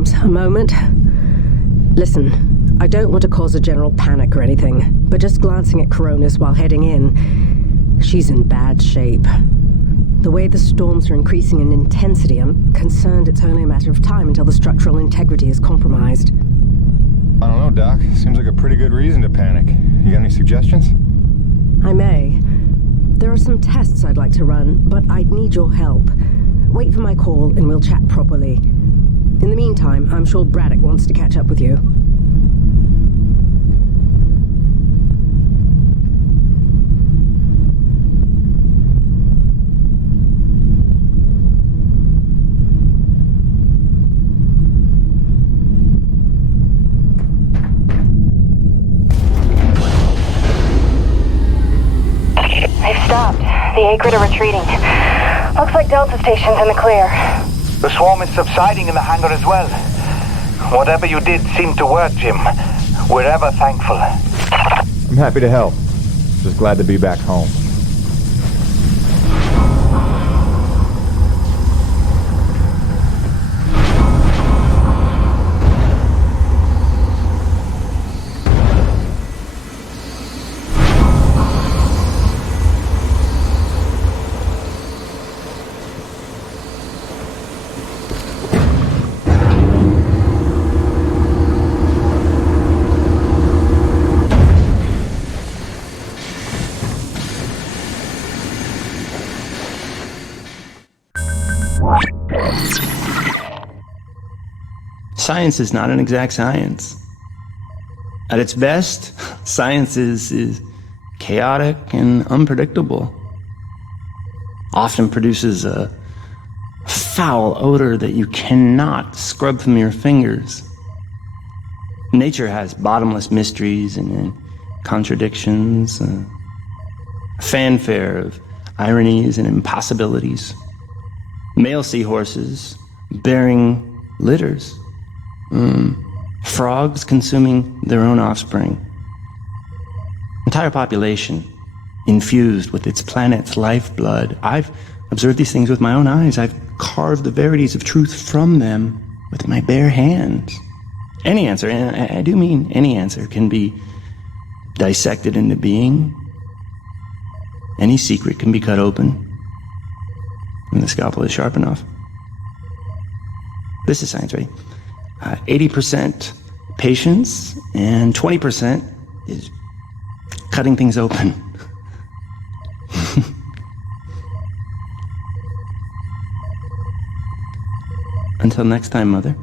James, a moment. Listen, I don't want to cause a general panic or anything, but just glancing at Coronis while heading in, she's in bad shape. The way the storms are increasing in intensity, I'm concerned it's only a matter of time until the structural integrity is compromised. I don't know, Doc. Seems like a pretty good reason to panic. You got any suggestions? I may. There are some tests I'd like to run, but I'd need your help. Wait for my call and we'll chat properly. In the meantime, I'm sure Braddock wants to catch up with you. They've stopped. The Akrid are retreating. Looks like Delta Station's in the clear. The swarm is subsiding in the hangar as well. Whatever you did seemed to work, Jim. We're ever thankful. I'm happy to help. Just glad to be back home. Science is not an exact science. At its best, science is chaotic and unpredictable. Often produces a foul odor that you cannot scrub from your fingers. Nature has bottomless mysteries and contradictions, a fanfare of ironies and impossibilities. Male seahorses bearing litters. Frogs consuming their own offspring. Entire population infused with its planet's lifeblood. I've observed these things with my own eyes. I've carved the verities of truth from them with my bare hands. Any answer, and I do mean any answer, can be dissected into being. Any secret can be cut open when the scalpel is sharp enough. This is science, right? 80% patience and 20% is cutting things open. Until next time, Mother.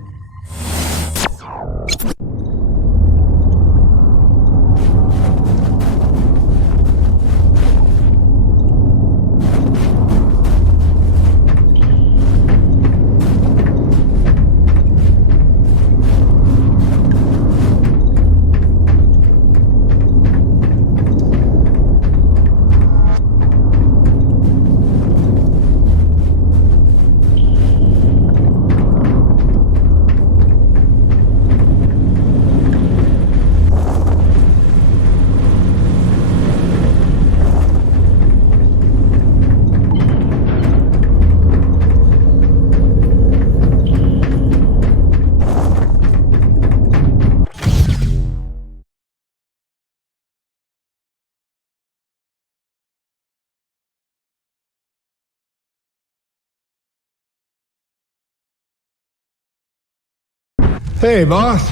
Hey, boss.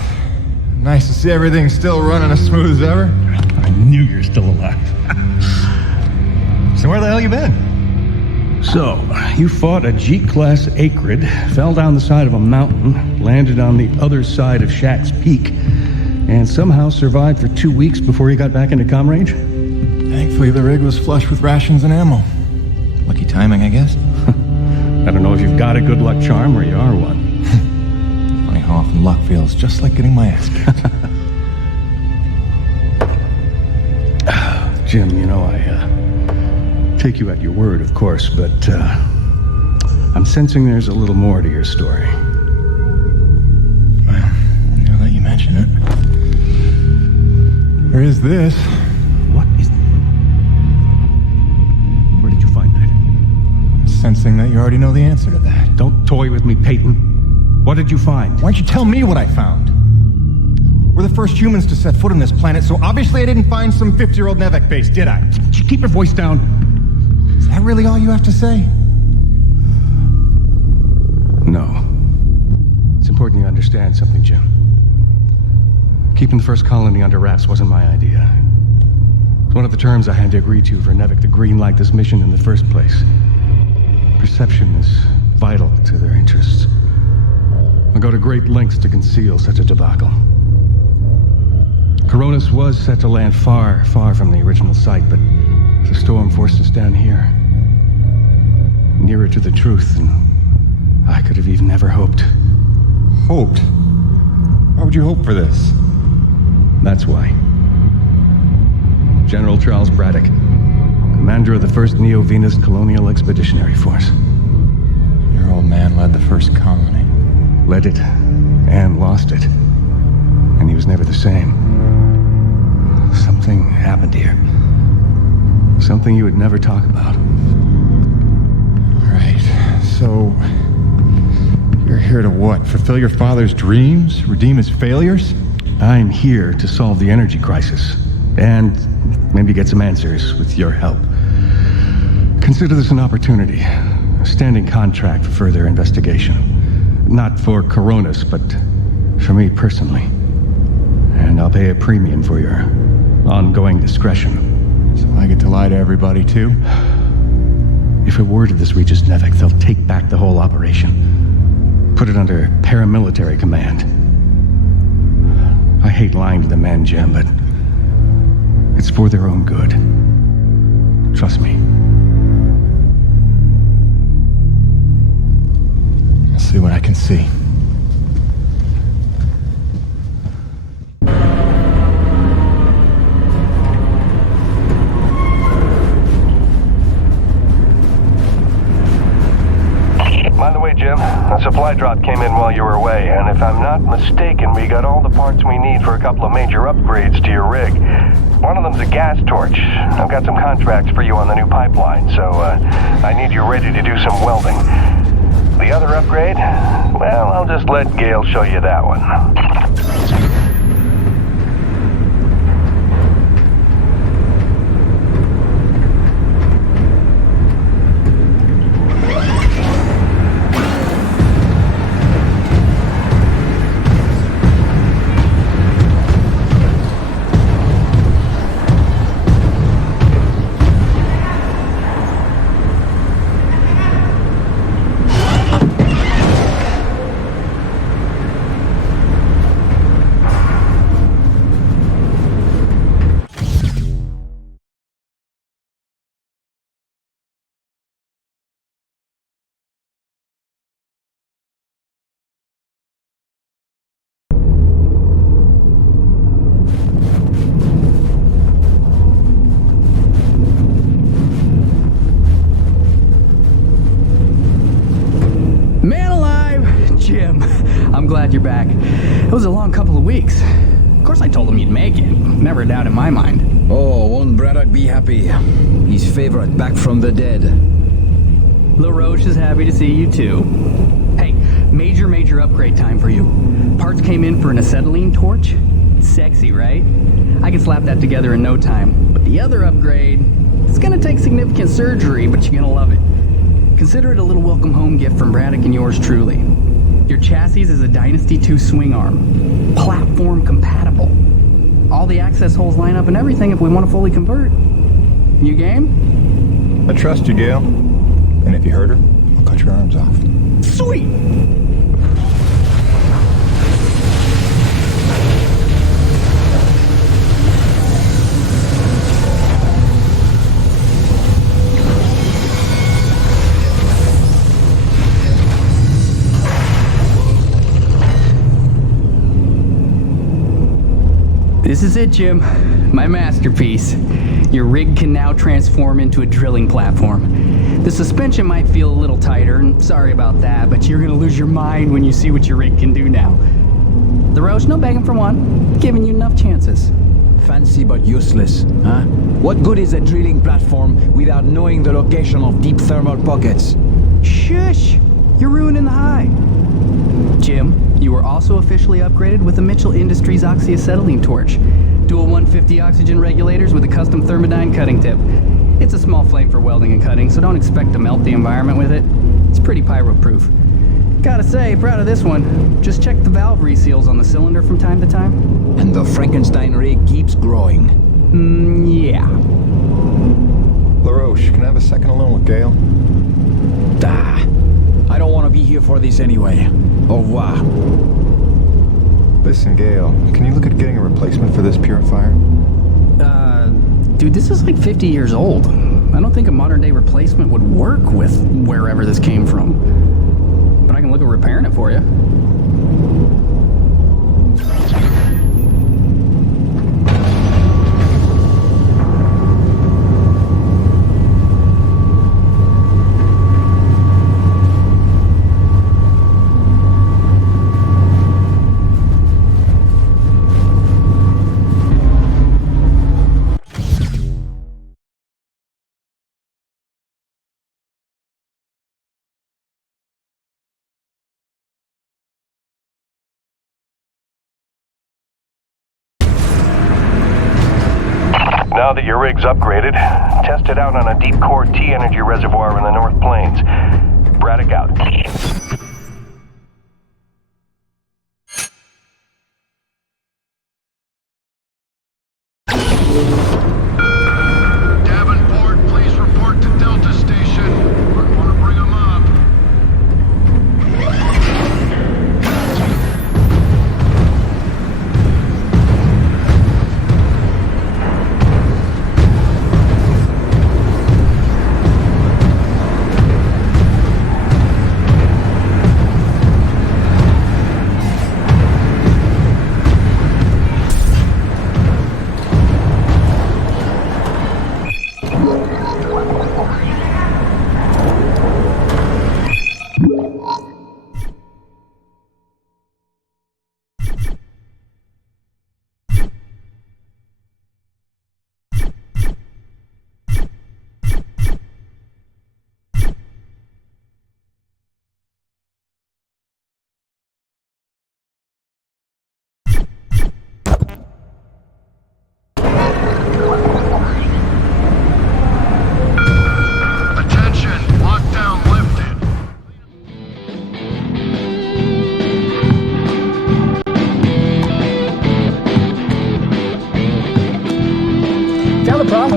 Nice to see everything still running as smooth as ever. I knew you're still alive. So where the hell you been? So, you fought a G-class Akrid, fell down the side of a mountain, landed on the other side of Shack's Peak, and somehow survived for 2 weeks before you got back into comm range? Thankfully, the rig was flush with rations and ammo. Lucky timing, I guess. I don't know if you've got a good luck charm or you are one. Funny how often luck feels just like getting my ass kicked. Jim, you know, I take you at your word, of course, but I'm sensing there's a little more to your story. Well, now that you mention it. There is this. What is... Where did you find that? I'm sensing that you already know the answer to that. Don't toy with me, Peyton. What did you find? Why don't you tell me what I found? We're the first humans to set foot on this planet, so obviously I didn't find some 50-year-old Nevek base, did I? Keep your voice down. Is that really all you have to say? No. It's important you understand something, Jim. Keeping the first colony under wraps wasn't my idea. It's one of the terms I had to agree to for Nevek to greenlight this mission in the first place. Perception is vital to their interests. I'll go to great lengths to conceal such a debacle. Coronis was set to land far, far from the original site, but the storm forced us down here. Nearer to the truth than I could have even ever hoped. Hoped? Why would you hope for this? That's why. General Charles Braddock, commander of the 1st Neo-Venus Colonial Expeditionary Force. Your old man led the first colony. Led it, and lost it. And he was never the same. Something happened here. Something you would never talk about. Right, so... you're here to what? Fulfill your father's dreams? Redeem his failures? I'm here to solve the energy crisis. And maybe get some answers with your help. Consider this an opportunity. A standing contract for further investigation. Not for Coronis, but for me personally. And I'll pay a premium for your ongoing discretion. So I get to lie to everybody, too? If a word of this reaches Nevek, they'll take back the whole operation. Put it under paramilitary command. I hate lying to the men, Jim, but it's for their own good. Trust me. I'll see what I can see. By the way, Jim, a supply drop came in while you were away, and if I'm not mistaken, we got all the parts we need for a couple of major upgrades to your rig. One of them's a gas torch. I've got some contracts for you on the new pipeline, so I need you ready to do some welding. The other upgrade? Well, I'll just let Gale show you that one. I'm glad you're back. It was a long couple of weeks. Of course I told him you'd make it. Never a doubt in my mind. Oh, won't Braddock be happy? His favorite back from the dead. LaRoche is happy to see you too. Hey, major upgrade time for you. Parts came in for an acetylene torch. Sexy, right? I can slap that together in no time. But the other upgrade, it's gonna take significant surgery, but you're gonna love it. Consider it a little welcome home gift from Braddock and yours truly. Your chassis is a Dynasty 2 swing arm. Platform compatible. All the access holes line up and everything if we want to fully convert. You game? I trust you, Gale. And if you hurt her, I'll cut your arms off. Sweet! This is it, Jim. My masterpiece. Your rig can now transform into a drilling platform. The suspension might feel a little tighter, and sorry about that, but you're gonna lose your mind when you see what your rig can do now. LaRoche, no begging for one. Giving you enough chances. Fancy but useless, huh? What good is a drilling platform without knowing the location of deep thermal pockets? Shush! You're ruining the high. Jim, you were also officially upgraded with the Mitchell Industries oxyacetylene torch. Dual 150 oxygen regulators with a custom thermodyne cutting tip. It's a small flame for welding and cutting, so don't expect to melt the environment with it. It's pretty pyro-proof. Gotta say, proud of this one. Just check the valve reseals on the cylinder from time to time. And the Frankenstein rig keeps growing. Yeah. LaRoche, can I have a second alone with Gale? I don't want to be here for this anyway. Au revoir. Listen, Gale, can you look at getting a replacement for this purifier? Dude, this is like 50 years old. I don't think a modern-day replacement would work with wherever this came from. But I can look at repairing it for you. Now that your rig's upgraded, test it out on a deep core T-energy reservoir in the North Plains. Braddock out. Davenport, please report to Delta Station. I want to bring them up.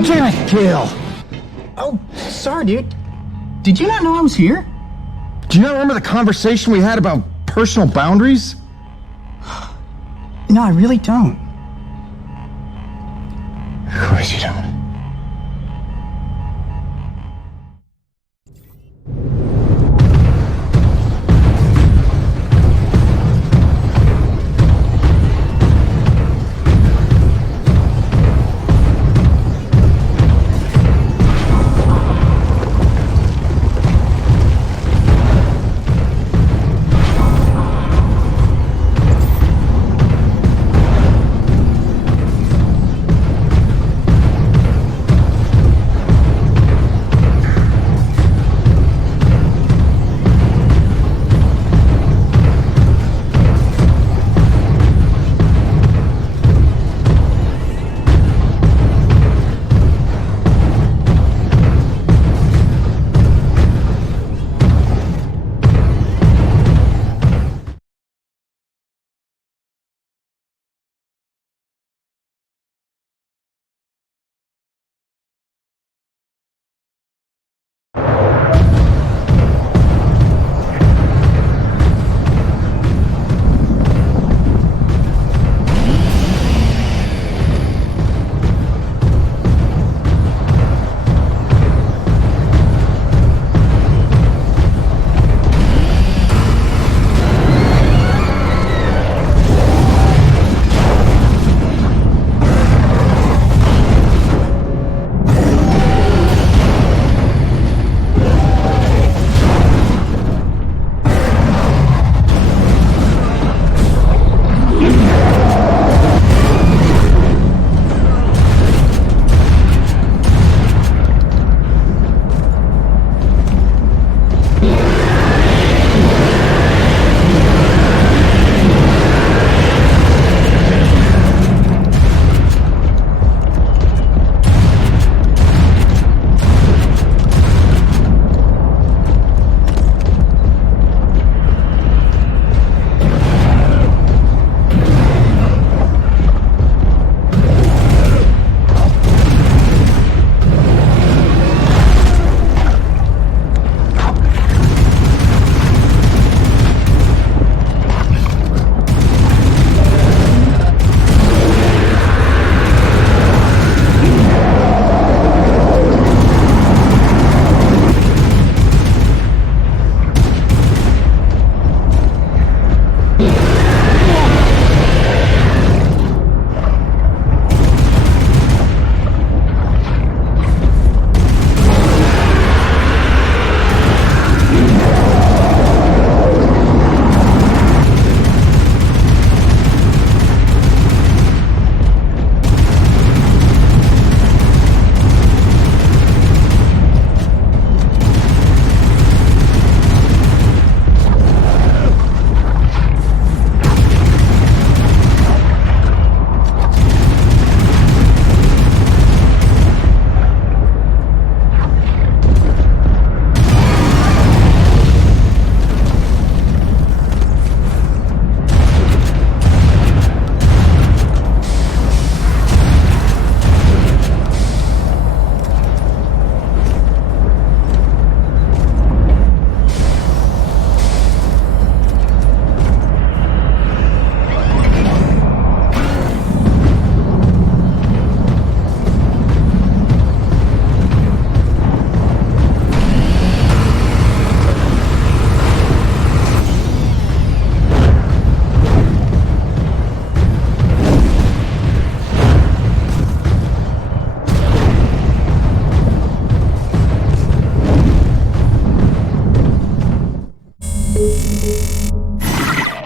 Damn it, Gale! Oh, sorry, dude. Did you not know I was here? Do you not remember the conversation we had about personal boundaries? No, I really don't. Of course you don't.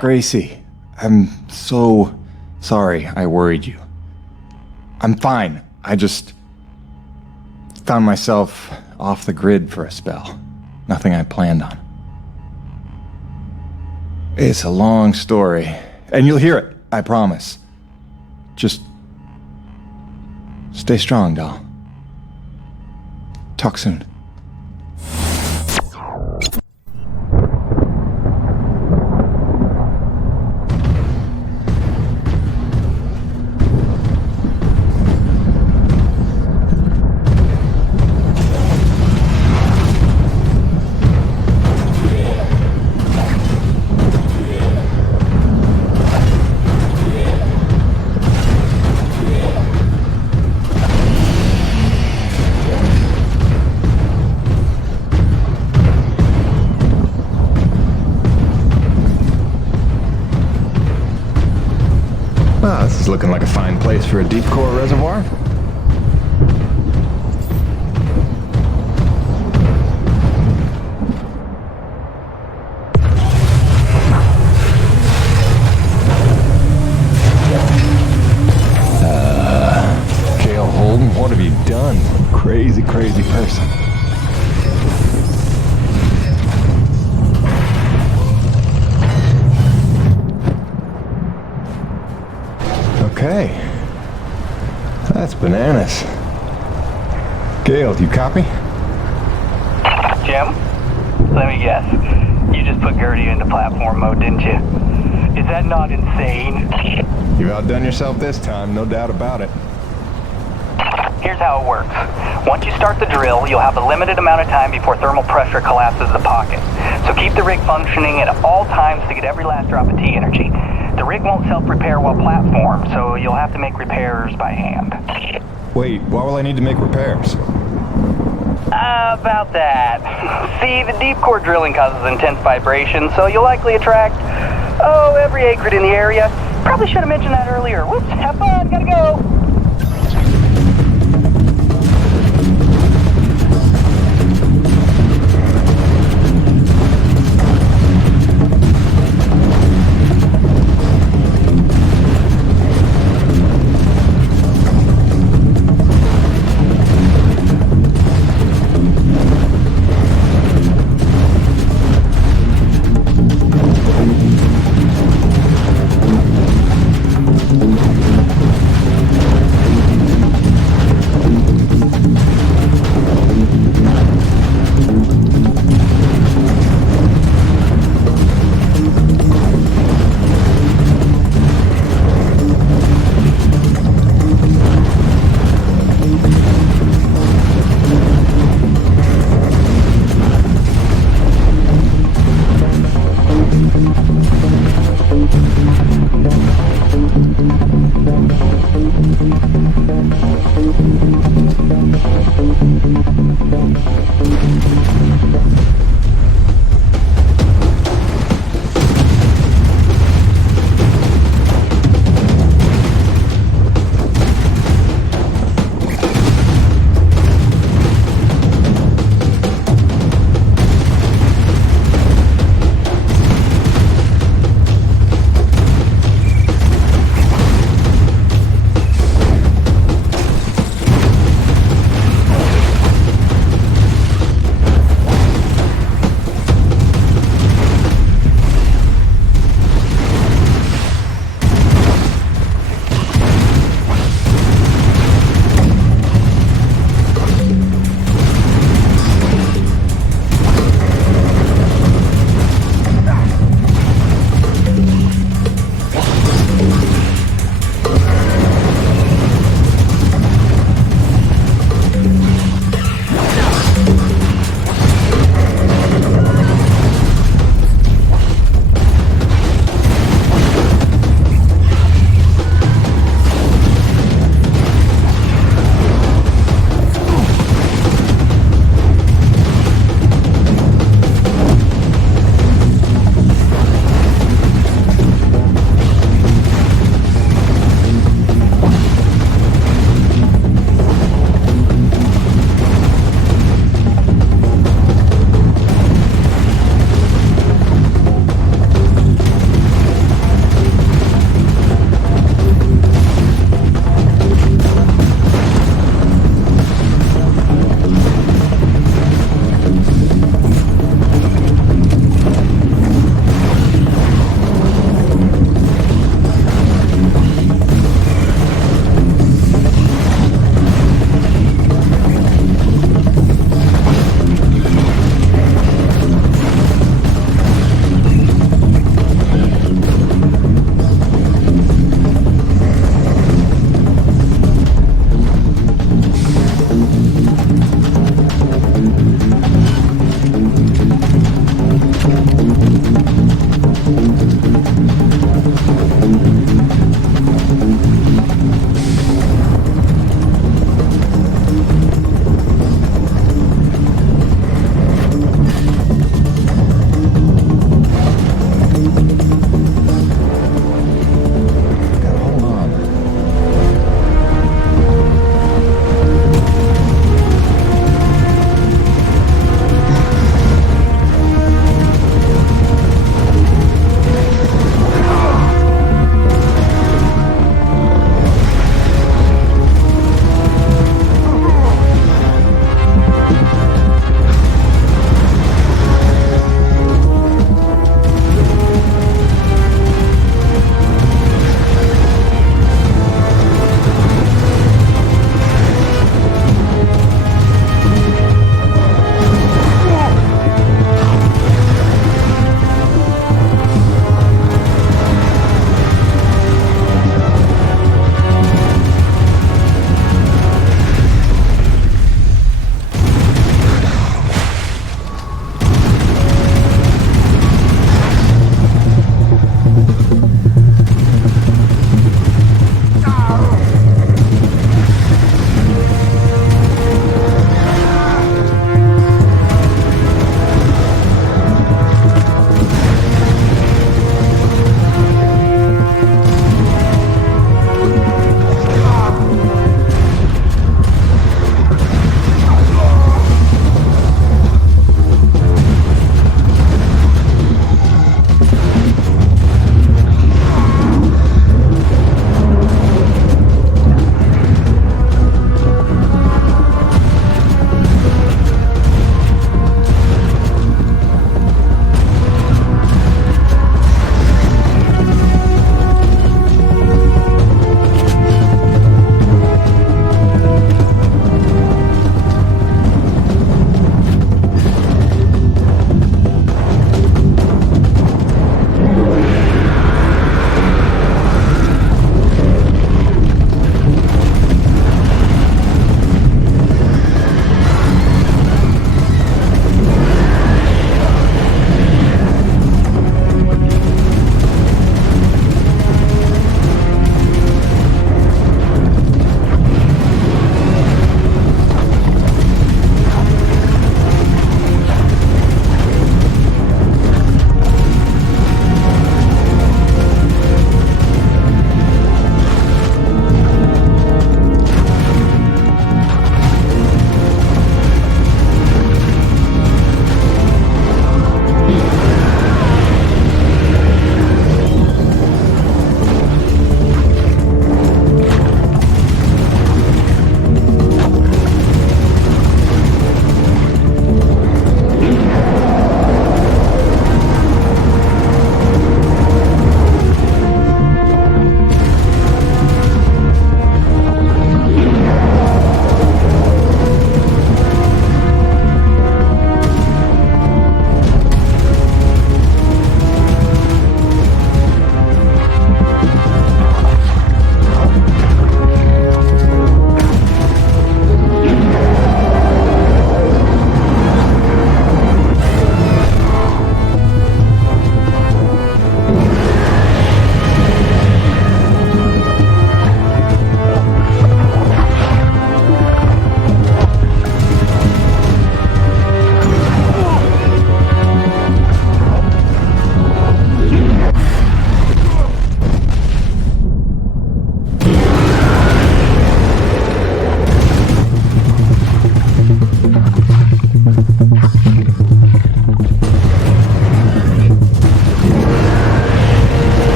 Gracie, I'm so sorry I worried you. I'm fine. I just found myself off the grid for a spell. Nothing I planned on. It's a long story, and you'll hear it, I promise. Just stay strong, doll. Talk soon. Ah, this is looking like a fine place for a deep core reservoir. Gale Holden, what have you done? Crazy, crazy person. Okay. That's bananas. Gale, do you copy? Jim, let me guess. You just put Gertie into platform mode, didn't you? Is that not insane? You've outdone yourself this time, no doubt about it. Here's how it works. Once you start the drill, you'll have a limited amount of time before thermal pressure collapses the pocket. So keep the rig functioning at all times to get every last drop of T energy. The rig won't self-repair while platformed, so you'll have to make repairs by hand. Wait, why will I need to make repairs? About that. See, the deep core drilling causes intense vibration, so you'll likely attract, every acrid in the area. Probably should have mentioned that earlier. Whoops, have fun, gotta go.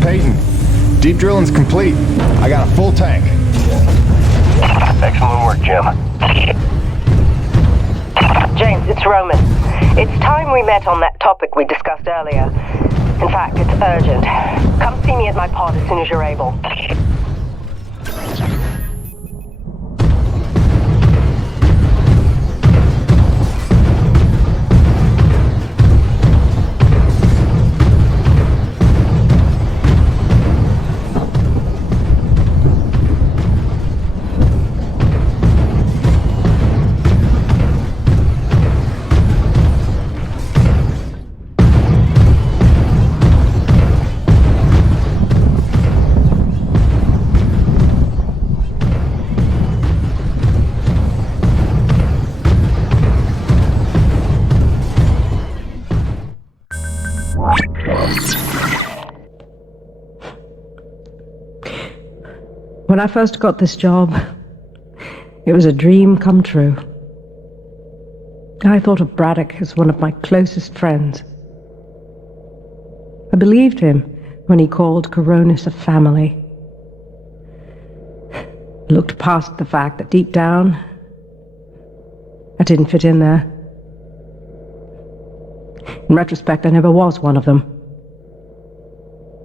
Peyton, deep drilling's complete. I got a full tank. Excellent work, Jim. James, it's Roman. It's time we met on that topic we discussed earlier. In fact, it's urgent. Come see me at my pod as soon as you're able. When I first got this job, it was a dream come true. I thought of Braddock as one of my closest friends. I believed him when he called Coronis a family. I looked past the fact that deep down, I didn't fit in there. In retrospect, I never was one of them.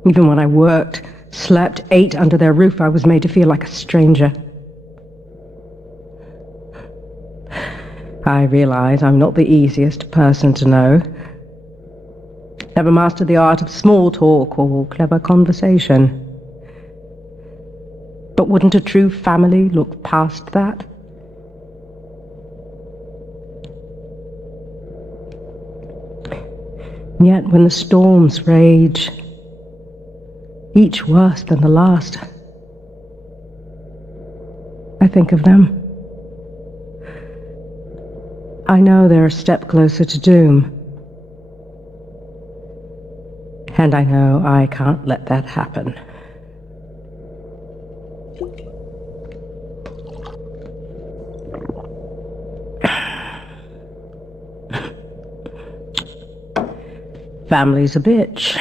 Even when I worked, slept, ate under their roof, I was made to feel like a stranger. I realize I'm not the easiest person to know. Never mastered the art of small talk or clever conversation. But wouldn't a true family look past that? And yet, when the storms rage, each worse than the last, I think of them. I know they're a step closer to doom. And I know I can't let that happen. Family's a bitch.